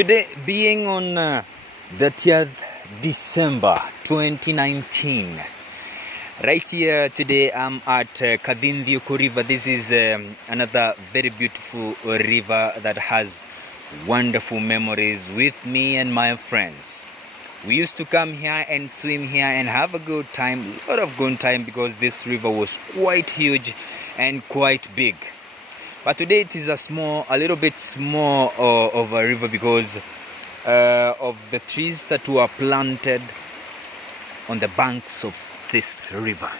Today being on 30th December 2019, right here today I'm at Kadindioko River. This is another very beautiful river that has wonderful memories with me and my friends. We used to come here and swim here and have a good time, a lot of good time, because this river was quite huge and quite big. But today it is a little bit small of a river because of the trees that were planted on the banks of this river.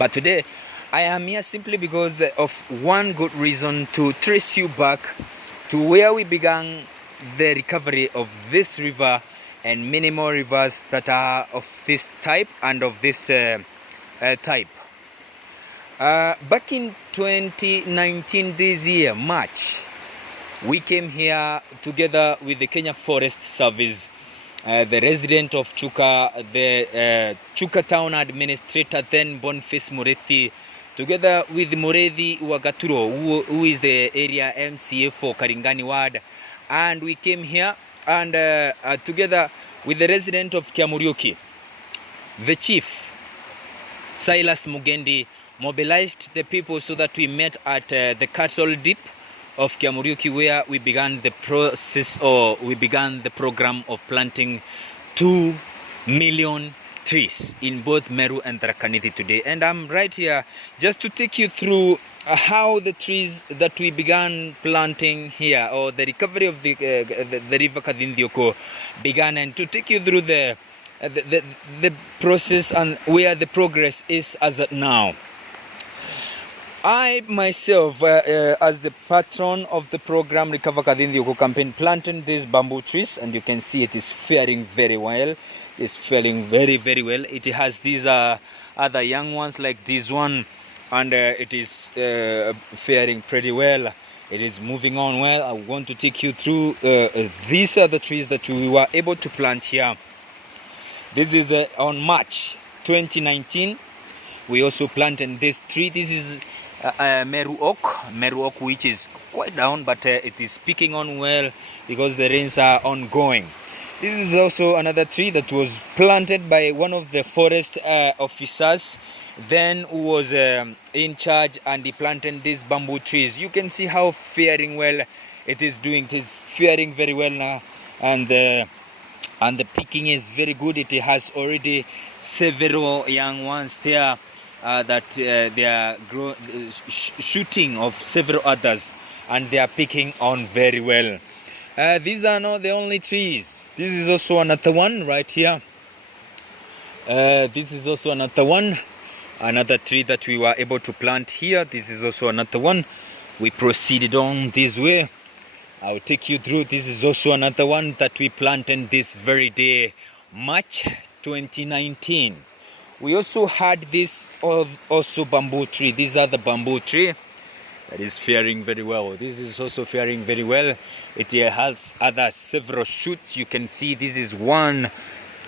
But today I am here simply because of one good reason: to trace you back to where we began the recovery of this river and many more rivers that are of this type and of this type. Back in 2019, this year, March, we came here together with the Kenya Forest Service, the resident of Chuka, the Chuka town administrator, then Boniface Mureithi, together with Mureithi Wagaturo, who is the area MCA for Karingani Ward. And we came here and together with the resident of Kiamuriuki, the chief, Silas Mugendi, mobilized the people so that we met at the cattle dip of Kiamuriuki, where we began the process, or we began the program of planting 2 million trees in both Meru and Tharaka Nithi today. And I'm right here just to take you through how the trees that we began planting here, or the recovery of the river Kadindioko began, and to take you through the process and where the progress is as of now. I myself, as the patron of the program Recover Kadindioko campaign, planted these bamboo trees, and you can see it is faring very well. It is faring very, very well. It has these other young ones like this one, and it is faring pretty well. It is moving on well. I want to take you through these are the trees that we were able to plant here. This is on March 2019. We also planted this tree. This is Meru oak, which is quite down, but it is picking on well because the rains are ongoing. This is also another tree that was planted by one of the forest officers, then who was in charge, and he planted these bamboo trees. You can see how faring well it is doing. It is faring very well now, and the picking is very good. It has already several young ones there. That they are shooting of several others, and they are picking on very well. These are not the only trees. This is also another one right here. This is also another tree that we were able to plant here. This is also another one. We proceeded on this way. I'll take you through. This is also another one that we planted this very day, March 2019. We also had this also bamboo tree. These are the bamboo tree that is faring very well. This is also faring very well. It has other several shoots. You can see this is 1,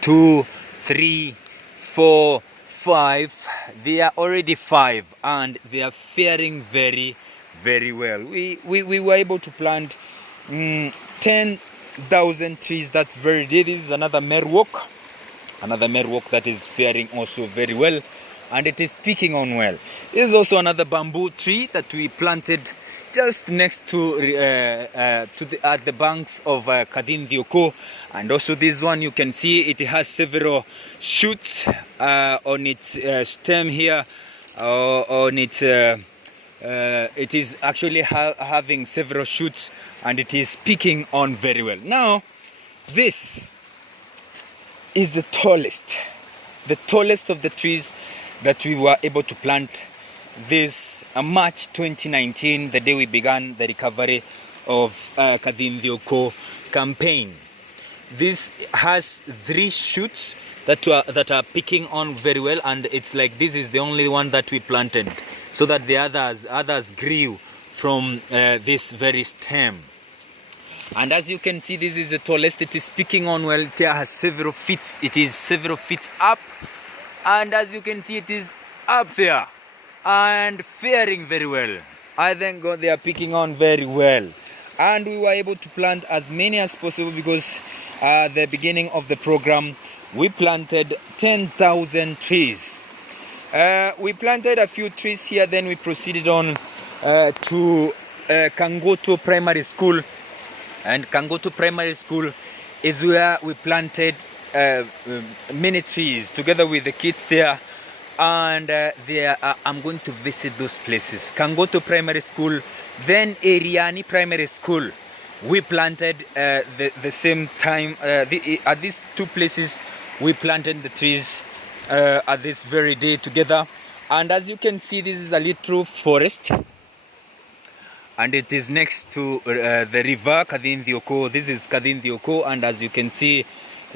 2, 3, 4, 5. They are already 5, and they are faring very, very well. We were able to plant 10,000 trees that very day. This is another Meru oak. Another Meru oak that is faring also very well, and it is picking on well. This is also another bamboo tree that we planted just next to at the banks of Kadindioko. And also this one, you can see it has several shoots on its stem here. It is actually having several shoots, and it is picking on very well. Now, this is the tallest of the trees that we were able to plant this March 2019, the day we began the recovery of Kadindioko campaign. This has 3 shoots that are picking on very well, and it's like this is the only one that we planted, so that the others grew from this very stem. And as you can see, this is the tallest. It is picking on well. It has several feet. It is several feet up, and as you can see, it is up there and faring very well. I thank God they are picking on very well. and we were able to plant as many as possible because at the beginning of the program we planted 10,000 trees. We planted a few trees here, then we proceeded on to Kangoto Primary School, and Kangoto Primary School is where we planted many trees together with the kids there, and I'm going to visit those places. Kangoto Primary School, then Eriani Primary School, we planted the same time at these two places. We planted the trees at this very day together, and as you can see, this is a little forest, and it is next to the river Kadindhioko. This is Kadindhioko, and as you can see,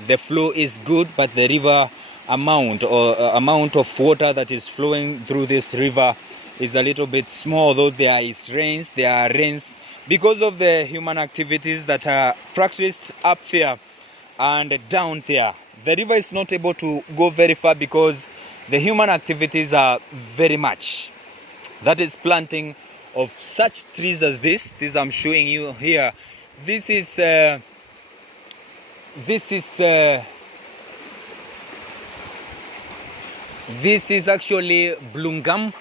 the flow is good, but the river amount of water that is flowing through this river is a little bit small, though there are rains because of the human activities that are practiced up there and down there. The river is not able to go very far because the human activities are very much. That is planting of such trees as this I'm showing you here. This is actually blue gum.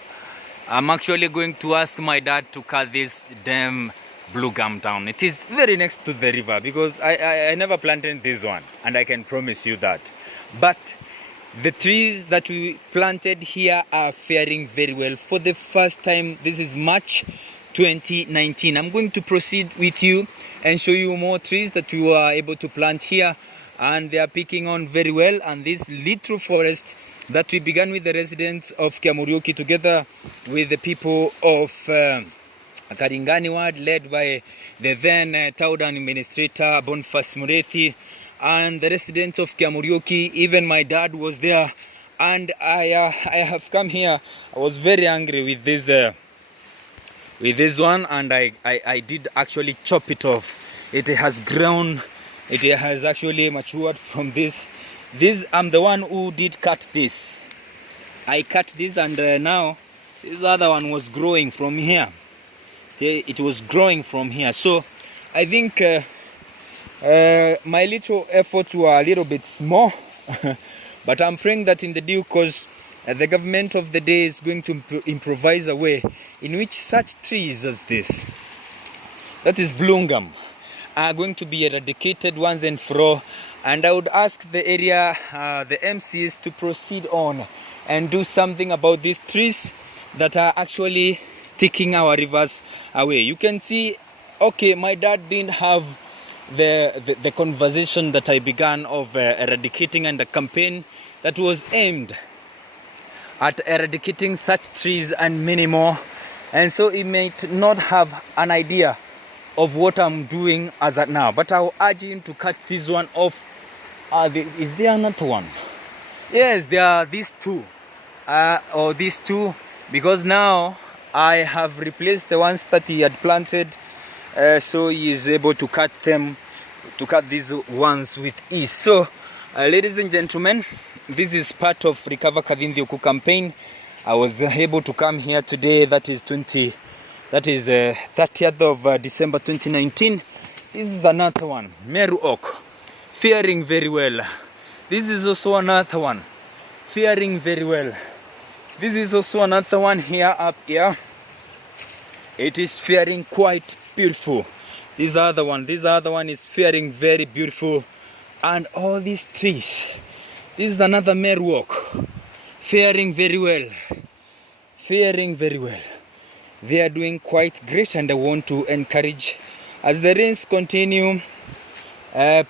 I'm actually going to ask my dad to cut this damn blue gum down. It is very next to the river because I never planted this one, and I can promise you that. But the trees that we planted here are faring very well for the first time. This is March 2019. I'm going to proceed with you and show you more trees that we were able to plant here, and they are picking on very well. And this little forest that we began with the residents of Kiamurioki together with the people of Karingani ward, led by the then Taudan administrator Boniface Murethi, and the residents of Kiamurioki. Even my dad was there, and I have come here. I was very angry with this one, and I did actually chop it off. It has grown, it has actually matured from this. I'm the one who did cut this. I cut this, and now this other one was growing from here. It was growing from here. So I think my little efforts were a little bit small, but I'm praying that in the due course the government of the day is going to improvise a way in which such trees as this, that is blue gum, are going to be eradicated once and for all. And I would ask the area, the MCs, to proceed on and do something about these trees that are actually taking our rivers away. You can see, okay, my dad didn't have the conversation that I began of eradicating, and a campaign that was aimed at eradicating such trees and many more, and so he might not have an idea of what I'm doing as at now. But I'll urge him to cut this one off. Is there another one? Yes, there are these two, or these two, because now I have replaced the ones that he had planted, so he is able to cut these ones with ease. So ladies and gentlemen, this is part of Recover Kadindhioko campaign. I was able to come here today, that is 30th of December 2019. This is another one, Meru Oak, faring very well. This is also another one, faring very well. This is also another one here up here. It is faring quite beautiful. This other one is faring very beautiful. And all these trees, this is another Meru Oak, faring very well. Faring very well. They are doing quite great, and I want to encourage, as the rains continue,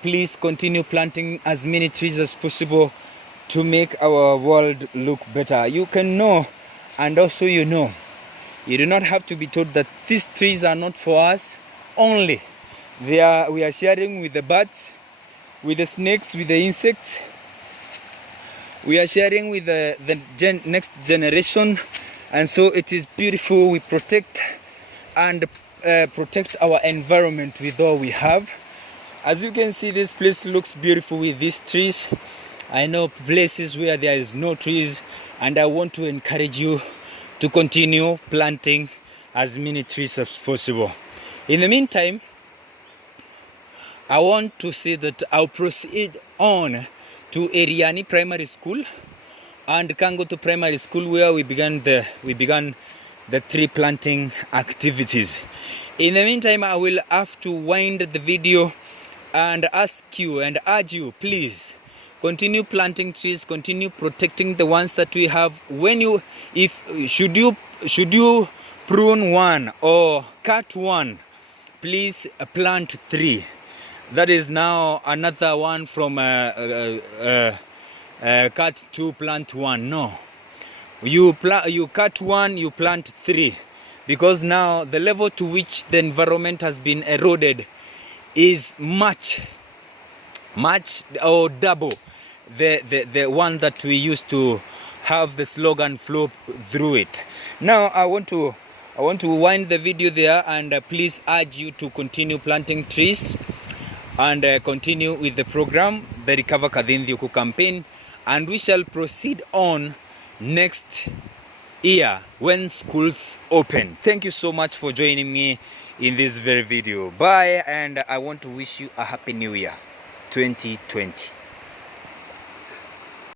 please continue planting as many trees as possible to make our world look better. You can know, and also you know, you do not have to be told that these trees are not for us only. We are sharing with the birds, with the snakes, with the insects. We are sharing with the next generation, and so it is beautiful. We protect and protect our environment with all we have. As you can see, this place looks beautiful with these trees. I know places where there is no trees, and I want to encourage you to continue planting as many trees as possible. In the meantime, I want to say that I'll proceed on to Eriani Primary School and Kangoto Primary School, where we began the tree planting activities. In the meantime, I will have to wind the video and ask you and urge you, please continue planting trees, continue protecting the ones that we have. Should you prune one or cut one, please plant 3. That is now another one from cut 2, plant 1. No, you cut 1, you plant 3, because now the level to which the environment has been eroded is much or double the one that we used to have the slogan flow through it. Now I want to wind the video there, and please urge you to continue planting trees and continue with the program, the Recover Kadhindiuku campaign, and we shall proceed on next year when schools open. Thank you so much for joining me in this very video. Bye, and I want to wish you a happy new year 2020.